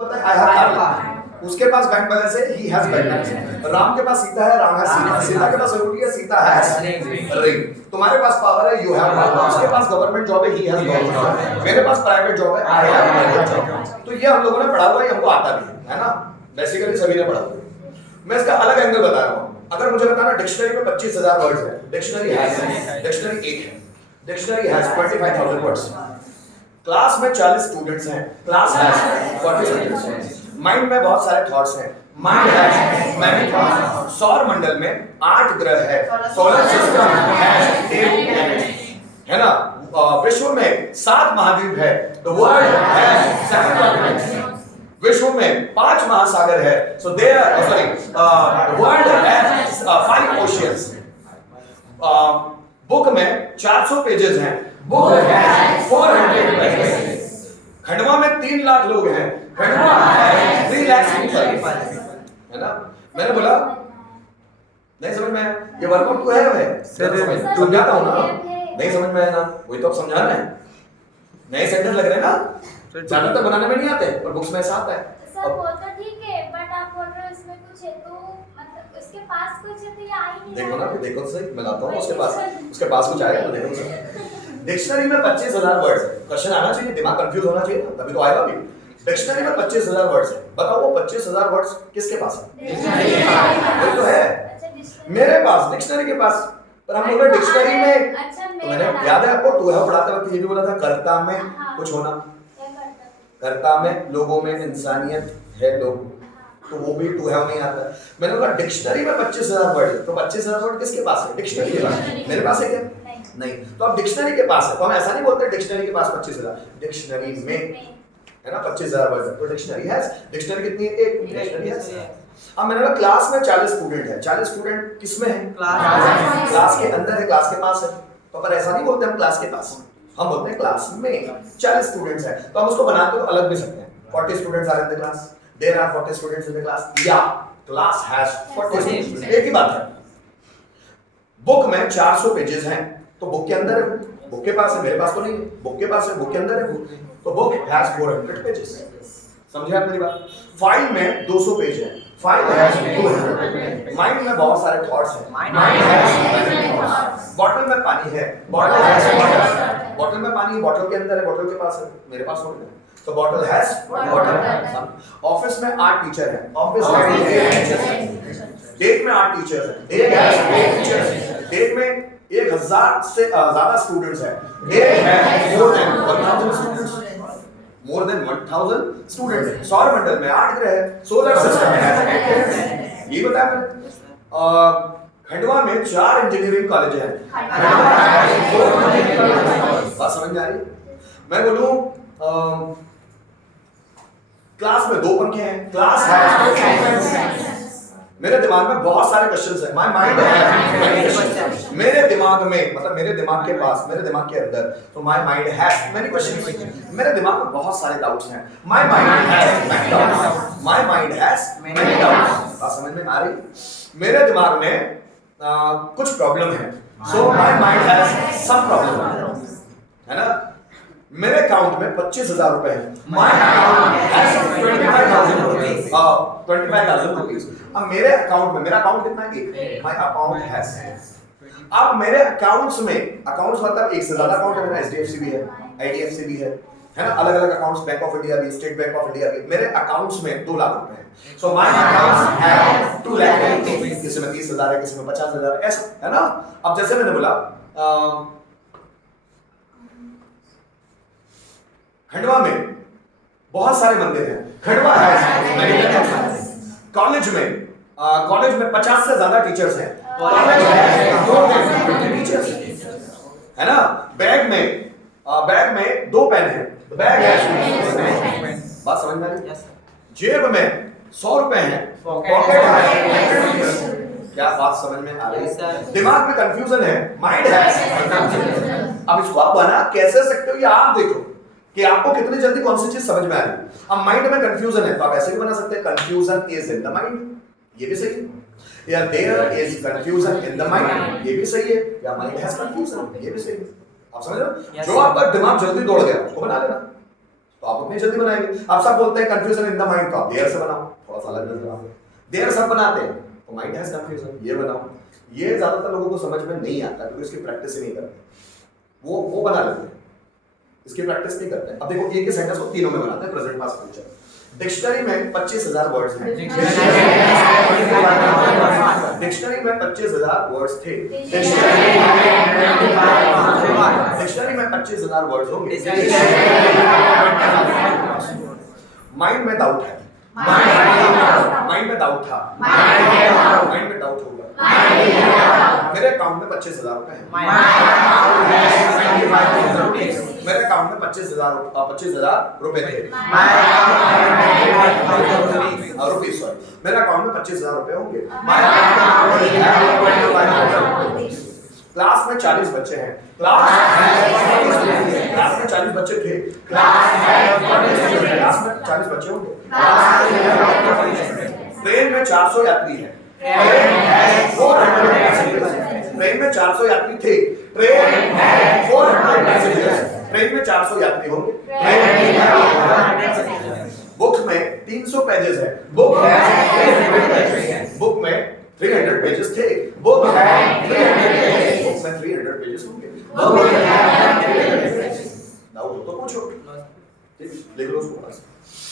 I have car, उसके पास bank balance है, he has bank balance. Ram के पास सीता है, राम है सीता। सीता के पास रोटी है, सीता है रिंग। तुम्हारे पास पावर है, यू हैव पावर। उसके पास गवर्नमेंट जॉब है, ही हैज गवर्नमेंट जॉब। मेरे पास प्राइवेट जॉब है, आई हैव प्राइवेट जॉब। तो ये हम लोगों ने पढ़ा हुआ है, हमको आता भी है ना, बेसिकली सभी ने पढ़ा हुआ है। मैं इसका अलग एंगल बता रहा हूँ। अगर मुझे बताना डिक्शनरी में 25,000 वर्ड्स है, डिक्शनरी है, डिक्शनरी एक है, डिक्शनरी हैज 25,000 वर्ड्स। क्लास में 40 स्टूडेंट्स हैं, क्लास हैज 40 स्टूडेंट्स। माइंड में बहुत सारे थॉट्स हैं, माइंड हैज मैनी थॉट्स। सौर मंडल में 8 ग्रह है, सोलर सिस्टम हैज 8 प्लैनेट्स, है ना। विश्व में 7 महाद्वीप है, द वर्ल्ड हैज 7 कॉन्टिनेंट्स। विश्व में 5 महासागर है, so there the world has 5 oceans. Book में 400 पेजेस हैं, बुक हैज 400 पेजेस। खंडवा में 3 लाख लोग हैं, खंडवा है 3 लाख पीपल, है ना। मैंने बोला नहीं समझ में आया, ये वर्कआउट तो है मैं समझाता हूँ ना, नहीं समझ में आया ना, वही तो आप समझाना है। नए सेंटेंस लग रहे हैं ना, ज्यादातर बनाने में नहीं आते पर बुक्स में ऐसा आता है। सर वो तो ठीक है, बट आप बोल रहे हो इसमें कुछ है तो मतलब उसके पास कुछ है तो ये आ ही नहीं। देखो ना, देखो सही मैं लाता हूँ, उसके पास कुछ आएगा तो देखो सही। डिक्शनरी में 25,000 वर्ड्स है, क्वेश्चन आना चाहिए, दिमाग कंफ्यूज होना चाहिए तभी तो आएगा भी। डिक्शनरी में 25,000 वर्ड्स है, बताओ वो 25,000 वर्ड्स किसके पास है? वही तो है मेरे पास, डिक्शनरी के पास। पर हम लोग डिक्शनरी में तो मैंने याद है आपको, टू हैव पढ़ाते वक्त ये भी बोला था, कर्ता में कुछ होना, कर्ता में लोगों में इंसानियत है, लोग, तो वो भी टू हैव नहीं आता। मैंने बोला डिक्शनरी में 25,000 वर्ड है, तो 25,000 वर्ड किसके पास है? डिक्शनरी के पास। मेरे पास है क्या? नहीं। तो अब डिक्शनरी के पास है, तो हम ऐसा नहीं बोलते डिक्शनरी के पास 25,000, डिक्शनरी में है ना 25,000 वर्ड है, तो डिक्शनरी है। डिक्शनरी कितनी है? एक डिक्शनरी है। अब मैंने बोला क्लास में 40 स्टूडेंट है, 40 स्टूडेंट किसमें है? क्लास के अंदर है, क्लास के पास है। तो पर ऐसा नहीं बोलते हम क्लास के पास, हम बोलते हैं क्लास में 40 स्टूडेंट्स हैं। तो हम उसको बनाते तो अलग भी सकते हैं, 40 students are in the class, there are 40 students in the class, या क्लास हैज 40 स्टूडेंट्स, एक ही बात है। बुक में 400 पेजेस हैं, तो बुक के अंदर है, बुक के पास है, मेरे पास तो नहीं है, बुक के पास है, बुक के अंदर है, तो बुक हैज 400 पेजेस। समझे आप मेरी बात? फाइल में 200 पेज है, फाइल हैज 200। माइंड में बहुत सारे थॉट्स हैं, माइंड हैज। बॉटल में पानी है, बॉटल हैज वाटर। बॉटल में पानी, बॉटल के अंदर है, बॉटल के पास है, मेरे पास थोड़ी है, तो बॉटल हैज वाटर। ऑफिस में 8 टीचर हैं, ऑफिस में 8 टीचर्स हैं। डेट में 8 टीचर्स हैं, डेट हैज 8 टीचर्स। डेट में 1000 से ज्यादा स्टूडेंट्स हैं, that has more than 1000 students, more than 1000 students. सौर मंडल में 8 ग्रह है, सोलर सिस्टम है, ये बताया मैंने। खंडवा में 4 इंजीनियरिंग कॉलेज हैं, बात समझ में आ रही है? मैं बोलूं क्लास में 2 पंखे हैं, क्लास है। मेरे दिमाग में बहुत सारे क्वेश्चंस हैं, माय माइंड है, मेरे दिमाग में मतलब मेरे दिमाग के पास, मेरे दिमाग के अंदर, तो my mind has many questions. मेरे दिमाग में बहुत सारे डाउट्स हैं, my mind has many doubts, my mind has many doubts. बात समझ में आ रही? मेरे दिमाग में कुछ प्रॉब्लम है, so my mind has some problem, है ना। मेरे अकाउंट में 25,000 रुपए हैं, माय अकाउंट हैज 25,000 रुपीस। अब मेरे अकाउंट में, मेरा अकाउंट कितना है? एक, माय अकाउंट हैज। अब मेरे अकाउंट्स में, अकाउंट्स मतलब एक से ज्यादा अकाउंट है, मेरा एचडीएफसी भी है, आईडीएफसी भी है ना, अलग अलग अकाउंट्स, बैंक ऑफ इंडिया भी, स्टेट बैंक ऑफ इंडिया भी। मेरे अकाउंट्स में 2 लाख रुपए हैं, so my accounts have 2 lakh rupees. किसी में 30,000 है, किसी में 50,000, ऐसा है ना। अब जैसे मैंने बोला खंडवा में बहुत सारे मंदिर हैं, खंडवा है। कॉलेज में 50 से ज्यादा टीचर्स हैं, कॉलेज है 2 टीचर्स, है ना। बैग में 2 पेन हैं, बैग है। बात समझ में आ रही? जेब में 100 रुपए हैं, पॉकेट है। क्या बात समझ में आ रही है? दिमाग में कंफ्यूजन है, माइंड है। अब इसको आप बना कैसे सकते हो, ये आप देखो कि आपको कितनी जल्दी कौन सी चीज समझ में आ रही है। अब माइंड में कंफ्यूजन है, तो आप ऐसे भी बना सकते हैं, confusion is in the mind, ये भी सही है। या there is confusion in the mind, ये भी सही है। या माइंड हैज कंफ्यूजन, ये भी सही है। आप समझ रहे हो? जो आपका दिमाग जल्दी दौड़ गया उसको बना लेना। तो आप उतनी जल्दी बनाएंगे। आप सब बोलते हैं कंफ्यूजन इन द माइंड, तो आप देयर से बनाओ, थोड़ा सा अलग नजर आओ। देयर सब बनाते हैं तो माइंड हैज कंफ्यूजन, ये बनाओ। ये ज्यादातर लोगों को समझ में नहीं आता क्योंकि इसकी प्रैक्टिस ही नहीं करते। वो बना लेते हैं, इसकी प्रैक्टिस नहीं करते हैं। अब देखो एक ही सेंटेंस को तीनों में बनाते हैं, प्रेजेंट पास्ट फ्यूचर। डिक्शनरी में 25,000 वर्ड्स हैं। डिक्शनरी में 25,000 वर्ड्स थे। डिक्शनरी में 25,000 वर्ड्स होंगे। माइंड में डाउट है, माइंड में डाउट था, माइंड में डाउट होगा। मेरे अकाउंट में 25,000 रुपए हैं। मेरे अकाउंट में 25,000 रुपए थे। Rupees, sorry. मेरे अकाउंट में 25,000 रुपए होंगे। क्लास में 40 बच्चे हैं। क्लास में 40 बच्चे थे। क्लास में 40 बच्चे होंगे। ट्रेन में 400 यात्री हैं। ट्रेन में 400 यात्री थे। ट्रेन में 400 यात्री होंगे। बुक में 300 पेजेस है। बुक में 300 पेजेस थे। बुक में 300 पेजेस होंगे। डाउट हो तो पूछो, लिख लो उसको।